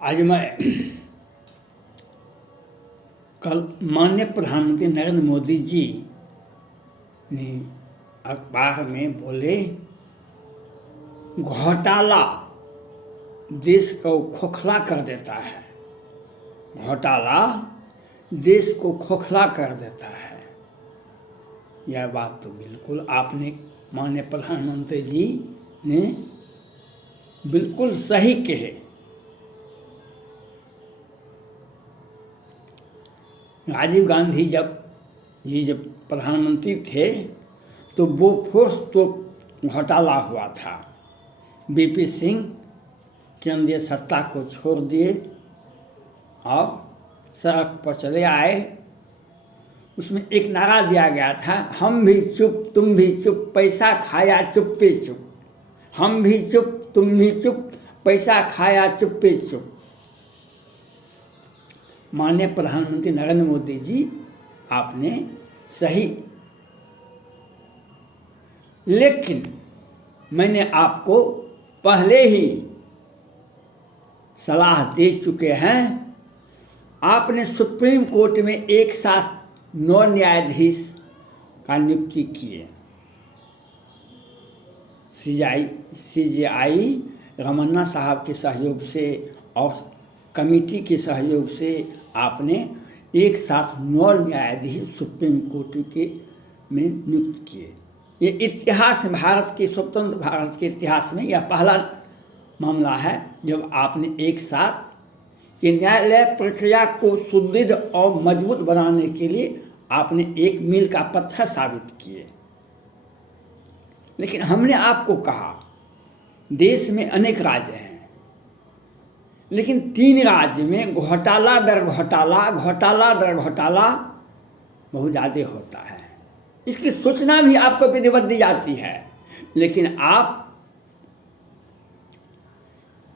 आज मैं कल माननीय प्रधानमंत्री नरेंद्र मोदी जी ने अखबार में बोले, घोटाला देश को खोखला कर देता है, घोटाला देश को खोखला कर देता है। यह बात तो बिल्कुल आपने माननीय प्रधानमंत्री जी ने बिल्कुल सही कहे। राजीव गांधी जब प्रधानमंत्री थे तो बोफोर्स तो घोटाला हुआ था। बीपी सिंह केंद्रीय सत्ता को छोड़ दिए और सड़क पर चले आए। उसमें एक नारा दिया गया था, हम भी चुप तुम भी चुप, पैसा खाया चुप्पे चुप। हम भी चुप तुम भी चुप, पैसा खाया चुप्पे चुप। माननीय प्रधानमंत्री नरेंद्र मोदी जी आपने सही, लेकिन मैंने आपको पहले ही सलाह दे चुके हैं। आपने सुप्रीम कोर्ट में एक साथ 9 न्यायाधीश का नियुक्ति किए। सीजेआई रमन्ना साहब के सहयोग से और कमेटी के सहयोग से आपने एक साथ 9 न्यायाधीश सुप्रीम कोर्ट के में नियुक्त किए। ये इतिहास में, भारत के स्वतंत्र भारत के इतिहास में यह पहला मामला है जब आपने एक साथ ये न्यायालय प्रक्रिया को सुदृढ़ और मजबूत बनाने के लिए आपने एक मील का पत्थर साबित किए। लेकिन हमने आपको कहा, देश में अनेक राज्य हैं, लेकिन 3 राज्य में घोटाला दर घोटाला बहुत ज़्यादा होता है। इसकी सूचना भी आपको विधिवत दी जाती है, लेकिन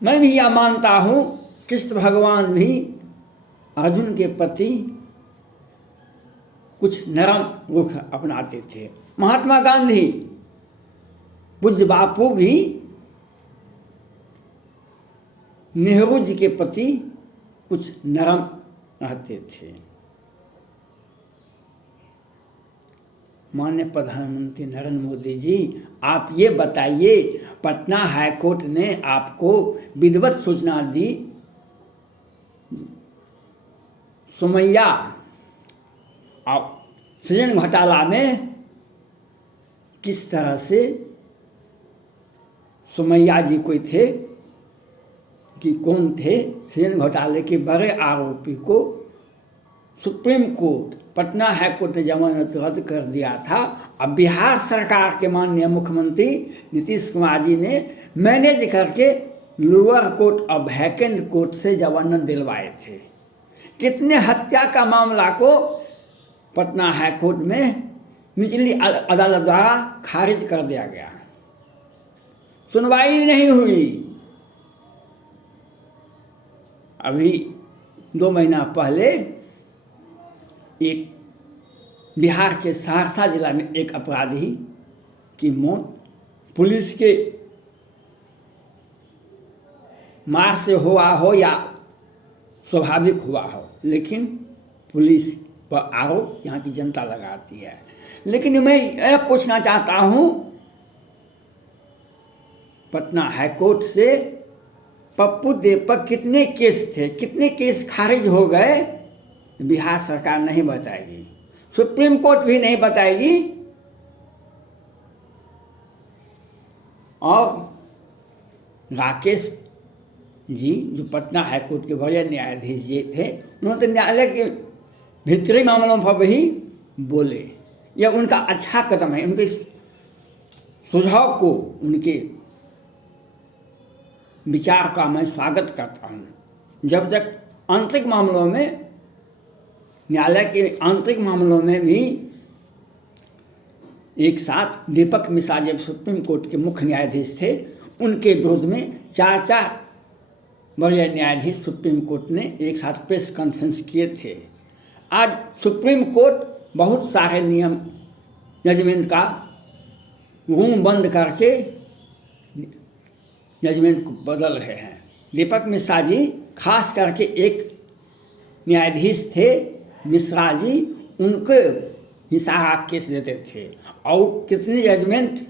मैं भी यह मानता हूँ, कृष्ण भगवान भी अर्जुन के प्रति कुछ नरम रुख अपनाते थे। महात्मा गांधी, पूज्य बापू भी नेहरू जी के प्रति कुछ नरम रहते थे। माननीय प्रधानमंत्री नरेंद्र मोदी जी, आप ये बताइए, पटना हाईकोर्ट ने आपको विधिवत सूचना दी, सुमैया और सृजन घोटाला में किस तरह से सुमैया जी कोई थे कि कौन थे, सृजन घोटाले के बड़े आरोपी को सुप्रीम कोर्ट, पटना हाईकोर्ट ने जमानत रद्द कर दिया था। अब बिहार सरकार के माननीय मुख्यमंत्री नीतीश कुमार जी ने मैनेज करके लोअर कोर्ट और वैकेंट कोर्ट से जमानत दिलवाए थे। कितने हत्या का मामला को पटना हाईकोर्ट में निचली अदालत द्वारा खारिज कर दिया गया, सुनवाई नहीं हुई। अभी 2 महीना पहले एक बिहार के सहरसा जिला में एक अपराधी की मौत पुलिस के मार से हुआ हो या स्वाभाविक हुआ हो, लेकिन पुलिस पर आरोप यहाँ की जनता लगाती है। लेकिन मैं यह पूछना चाहता हूँ, पटना हाईकोर्ट से पप्पू देव पर कितने केस थे, कितने केस खारिज हो गए, बिहार सरकार नहीं बताएगी, सुप्रीम कोर्ट भी नहीं बताएगी। और राकेश जी जो पटना हाईकोर्ट के बड़े न्यायाधीश जी थे, उन्होंने तो न्यायालय के भीतरी मामलों पर भी बोले। यह उनका अच्छा कदम है, उनके सुझाव को, उनके विचार का मैं स्वागत करता हूँ। जब तक आंतरिक मामलों में, न्यायालय के आंतरिक मामलों में भी एक साथ दीपक मिश्रा जब सुप्रीम कोर्ट के मुख्य न्यायाधीश थे, उनके विरोध में 4 बड़े न्यायाधीश सुप्रीम कोर्ट ने एक साथ प्रेस कॉन्फ्रेंस किए थे। आज सुप्रीम कोर्ट बहुत सारे नियम जजमेंट का रूम बंद करके जजमेंट को बदल रहे हैं। दीपक मिश्रा जी खास करके एक न्यायाधीश थे मिश्रा जी, उनके हिसारा केस देते थे और कितनी जजमेंट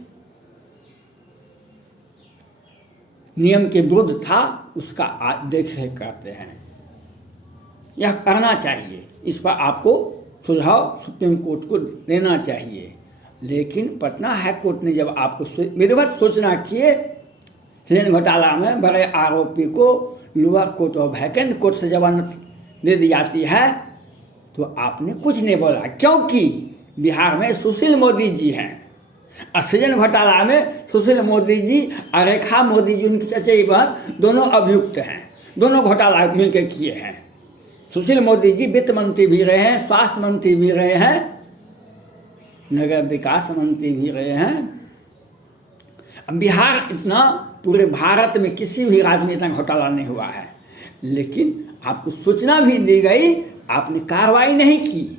नियम के विरुद्ध था उसका देख रेख करते हैं। यह करना चाहिए, इस पर आपको सुझाव सुप्रीम कोर्ट को देना चाहिए। लेकिन पटना हाई कोर्ट ने जब आपको विधिवत सूचना किए ऋण घोटाला में बड़े आरोपी को लोअर कोर्ट और वैकेंट कोर्ट से जमानत दे दी जाती है तो आपने कुछ नहीं बोला, क्योंकि बिहार में सुशील मोदी जी हैं। सृजन घोटाला में सुशील मोदी जी और रेखा मोदी जी, उनकी चचेरी बहन, दोनों अभियुक्त हैं। दोनों घोटाला मिलकर किए हैं। सुशील मोदी जी वित्त मंत्री भी रहे हैं, स्वास्थ्य मंत्री भी रहे हैं, नगर विकास मंत्री भी रहे हैं। अब बिहार इतना पूरे भारत में किसी भी राज्य में इतना घोटाला नहीं हुआ है, लेकिन आपको सूचना भी दी गई, आपने कार्रवाई नहीं की।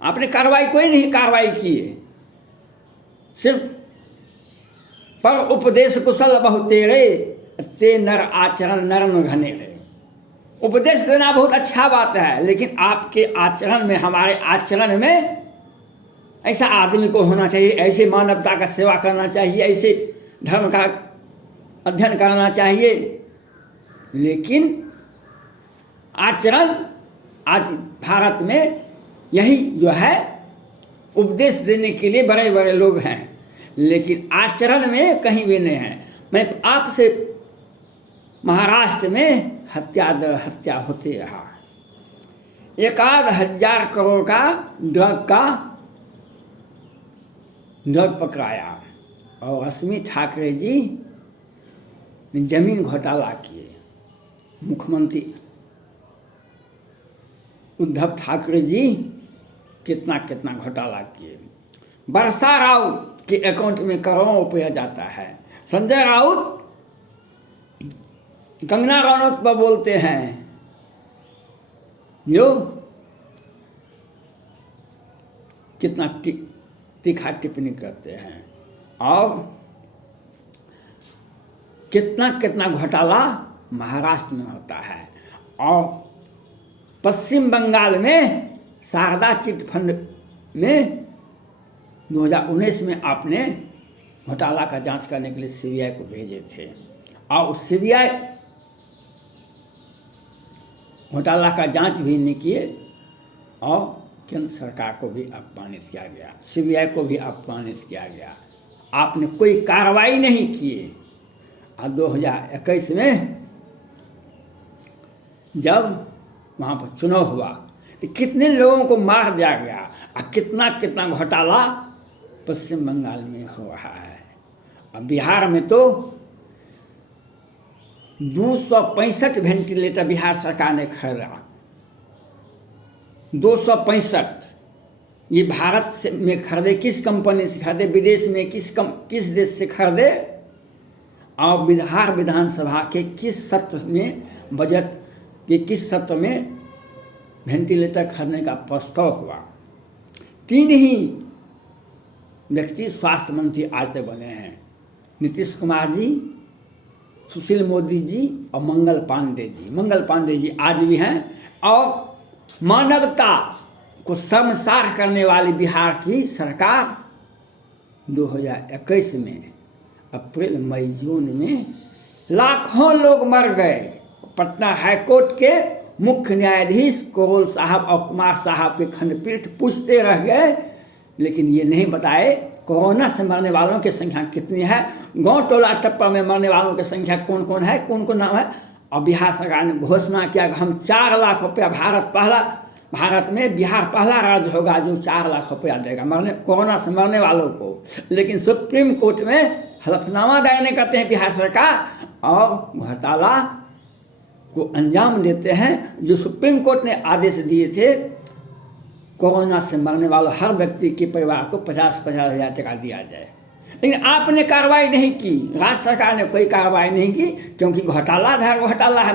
आपने कार्रवाई कोई नहीं कार्रवाई किए, सिर्फ पर उपदेश कुशल बहु तेरे ते नर आचरण नरम घनेरे। उपदेश देना बहुत अच्छा बात है, लेकिन आपके आचरण में, हमारे आचरण में ऐसा आदमी को होना चाहिए, ऐसे मानवता का सेवा करना चाहिए, ऐसे धर्म का अध्ययन करना चाहिए। लेकिन आचरण आज भारत में यही जो है उपदेश देने के लिए बड़े बड़े लोग हैं, लेकिन आचरण में कहीं भी नहीं है। मैं आपसे महाराष्ट्र में हत्या दर हत्या होते रहा, 1,000 करोड़ का ड्रग पकड़ाया और रश्मि ठाकरे जी ने जमीन घोटाला किए। मुख्यमंत्री उद्धव ठाकरे जी कितना कितना घोटाला किए। वर्षा राउत के अकाउंट में करोड़ों रुपया जाता है। संजय राउत कंगना रनौत पर बोलते हैं जो कितना तीखा टिप्पणी करते हैं और कितना कितना घोटाला महाराष्ट्र में होता है। और पश्चिम बंगाल में शारदा चिट फंड में 2019 में आपने घोटाला का जांच करने के लिए सीबीआई को भेजे थे और सीबीआई घोटाला का जांच भी नहीं किए और केंद्र सरकार को भी अपमानित किया गया, सीबीआई को भी अपमानित किया गया। आपने कोई कार्रवाई नहीं किए। और 2021 में जब वहाँ पर चुनाव हुआ तो कितने लोगों को मार दिया गया और कितना कितना घोटाला पश्चिम बंगाल में हो रहा है। अब बिहार में तो 265 वेंटिलेटर बिहार सरकार ने खरीदा। 265 ये भारत में खरीदे, किस कंपनी से खरीदे, विदेश में किस देश से खरीदे और बिहार विधानसभा के किस सत्र में, बजट के किस सत्र में वेंटिलेटर खरीदने का प्रस्ताव हुआ। 3 ही व्यक्ति स्वास्थ्य मंत्री आज से बने हैं, नीतीश कुमार जी, सुशील मोदी जी और मंगल पांडे जी आज भी हैं। और मानवता को शर्मसार करने वाली बिहार की सरकार 2021 में अप्रैल मई जून में लाखों लोग मर गए। पटना हाईकोर्ट के मुख्य न्यायाधीश करोल साहब और कुमार साहब के खंडपीठ पूछते रह गए, लेकिन ये नहीं बताए कोरोना से मरने वालों की संख्या कितनी है, गांव टोला टप्पा में मरने वालों की संख्या कौन कौन है, कौन कौन नाम है। और बिहार सरकार ने घोषणा किया कि हम 4 लाख रुपया, भारत में बिहार पहला राज्य होगा जो 4 लाख रुपया देगा कोरोना से मरने वालों को। लेकिन सुप्रीम कोर्ट में हलफनामा दायर नहीं करते हैं बिहार सरकार और घोटाला को अंजाम देते हैं। जो सुप्रीम कोर्ट ने आदेश दिए थे कोरोना से मरने वाले हर व्यक्ति के परिवार को 50-50 हज़ार टका दिया जाए, लेकिन आपने कार्रवाई नहीं की। राज्य सरकार ने कोई कार्रवाई नहीं की क्योंकि घोटाला है।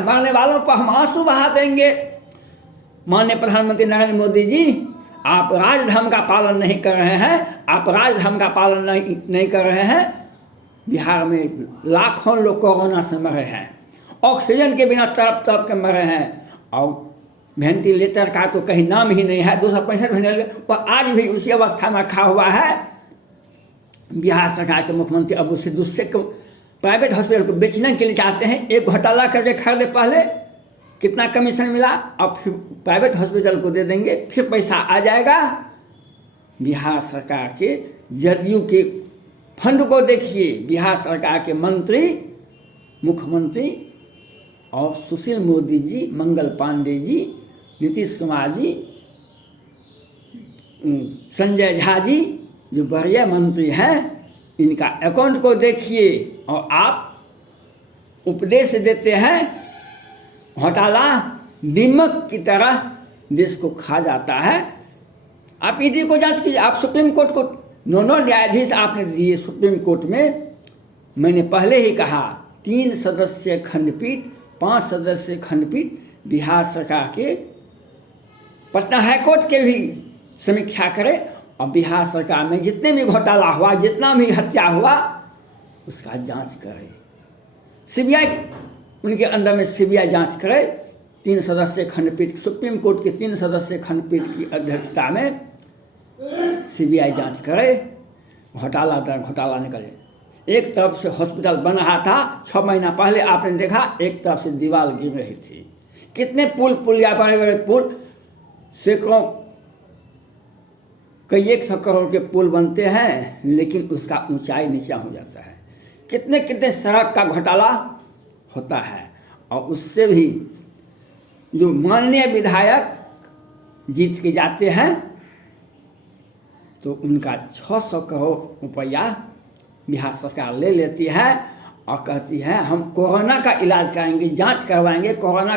मरने वालों पर हम आंसू बहा देंगे। माननीय प्रधानमंत्री नरेंद्र मोदी जी, आप राजधर्म का पालन नहीं कर रहे हैं, बिहार में लाखों लोग कोरोना से मरे हैं, ऑक्सीजन के बिना तड़प तड़प के मर रहे हैं, और वेंटिलेटर का तो कहीं नाम ही नहीं है। 265 वेंटिलेटर पर आज भी उसी अवस्था में रखा हुआ है। बिहार सरकार के मुख्यमंत्री अब उसे दूसरे को प्राइवेट हॉस्पिटल को बेचने के लिए चाहते हैं। एक घोटाला करके खरीदे, पहले कितना कमीशन मिला, अब फिर प्राइवेट हॉस्पिटल को दे देंगे, फिर पैसा आ जाएगा। बिहार सरकार के जदयू के फंड को देखिए, बिहार सरकार के मंत्री, मुख्यमंत्री और सुशील मोदी जी, मंगल पांडे जी, नीतीश कुमार जी, संजय झा जी जो बड़े मंत्री हैं, इनका अकाउंट को देखिए और आप उपदेश देते हैं। घोटाला दीमक की तरह देश को खा जाता है। आप ईडी को जांच कीजिए, आप सुप्रीम कोर्ट को 9 न्यायाधीश आपने दिए सुप्रीम कोर्ट में। मैंने पहले ही कहा 3 सदस्यीय खंडपीठ, 5 सदस्यीय खंडपीठ बिहार सरकार के पटना हाईकोर्ट के भी समीक्षा करे और बिहार सरकार में जितने भी घोटाला हुआ, जितना भी हत्या हुआ, उसका जांच करे। सीबीआई, उनके अंदर में सीबीआई जांच करे। 3 सदस्यीय खंडपीठ, सुप्रीम कोर्ट के 3 सदस्यीय खंडपीठ की अध्यक्षता में सीबीआई जांच करे, घोटाला दर घोटाला निकले। एक तरफ से हॉस्पिटल बन रहा था 6 महीना पहले, आपने देखा एक तरफ से दीवार गिर रही थी। कितने पुल पुलिया, बड़े बड़े पुल, सैकड़ों, कई 100 करोड़ के पुल बनते हैं, लेकिन उसका ऊंचाई नीचा हो जाता है। कितने कितने सड़क का घोटाला होता है। और उससे भी जो माननीय विधायक जीत के जाते हैं तो उनका 600 करोड़ रुपया बिहार सरकार ले लेती है और कहती है हम कोरोना का इलाज कराएंगे, जांच करवाएंगे, कोरोना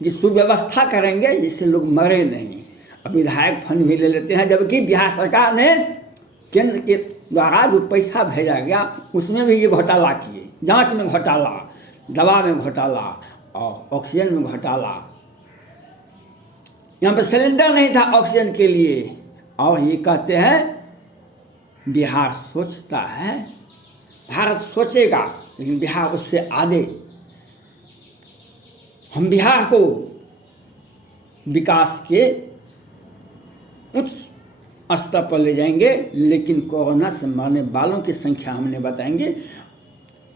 की सुव्यवस्था करेंगे जिससे लोग मरे नहीं। अब विधायक फंड भी ले लेते हैं, जबकि बिहार सरकार ने केंद्र के द्वारा जो पैसा भेजा गया उसमें भी ये घोटाला किए। जांच में घोटाला, दवा में घोटाला और ऑक्सीजन में घोटाला। यहाँ पर सिलेंडर नहीं था ऑक्सीजन के लिए, और ये कहते हैं बिहार सोचता है, भारत सोचेगा, लेकिन बिहार उससे आगे। हम बिहार को विकास के उच्च स्तर पर ले जाएंगे, लेकिन कोरोना से मरने वालों की संख्या हमने बताएंगे।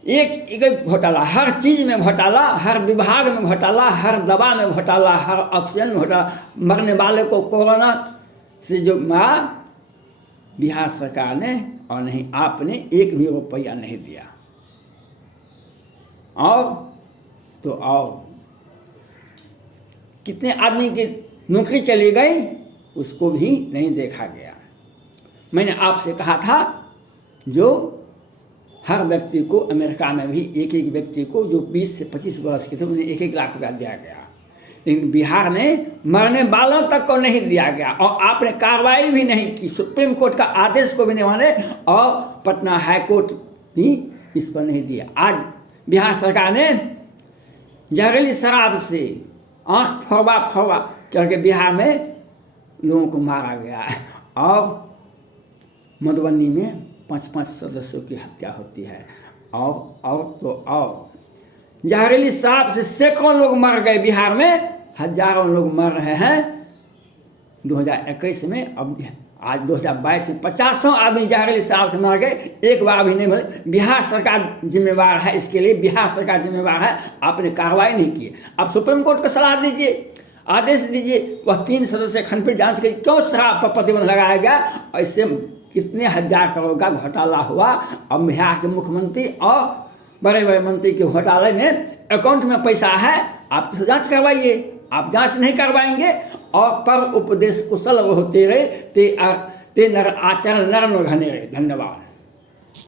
एक घोटाला, हर चीज़ में घोटाला, हर विभाग में घोटाला, हर दवा में घोटाला, हर ऑक्सीजन में घोटाला। मरने वाले को कोरोना से जो मारा बिहार सरकार ने और नहीं आपने, एक भी रुपया नहीं दिया। और तो और कितने आदमी की नौकरी चली गई, उसको भी नहीं देखा गया। मैंने आपसे कहा था जो हर व्यक्ति को, अमेरिका में भी एक एक व्यक्ति को जो 20 से 25 वर्ष के थे उन्हें 1-1 लाख रुपया दिया गया, लेकिन बिहार में मरने वालों तक को नहीं दिया गया। और आपने कार्रवाई भी नहीं की, सुप्रीम कोर्ट का आदेश को भी नहीं माने और पटना हाई कोर्ट भी इस पर नहीं दिया। आज बिहार सरकार ने जहरीली शराब से आँख फोड़वा करके बिहार में लोगों को मारा गया है। और मधुबनी में 5-5 सदस्यों की हत्या होती है। और तो और जहरीली शराब से सैकड़ों लोग मर गए बिहार में, हजारों लोग मर रहे हैं 2021 में। अब आज 2022 में 50 आदमी जहरीली शराब से मर गए, एक बार भी नहीं मरे। बिहार सरकार जिम्मेवार है इसके लिए, बिहार सरकार जिम्मेवार है। आपने कार्रवाई नहीं की। आप सुप्रीम कोर्ट को सलाह दीजिए, आदेश दीजिए, वह 3 सदस्यीय खंडपीठ जांच करिए क्यों शराब पर प्रतिबंध लगाया गया। ऐसे कितने हजार करोड़ का घोटाला हुआ। अब बिहार के मुख्यमंत्री और बड़े बड़े मंत्री के घोटाले में अकाउंट में पैसा है, आप जांच करवाइए। आप जांच नहीं करवाएंगे और पर उपदेश कुशल होते रहे ते नर आचरण नरम घने रहे। धन्यवाद।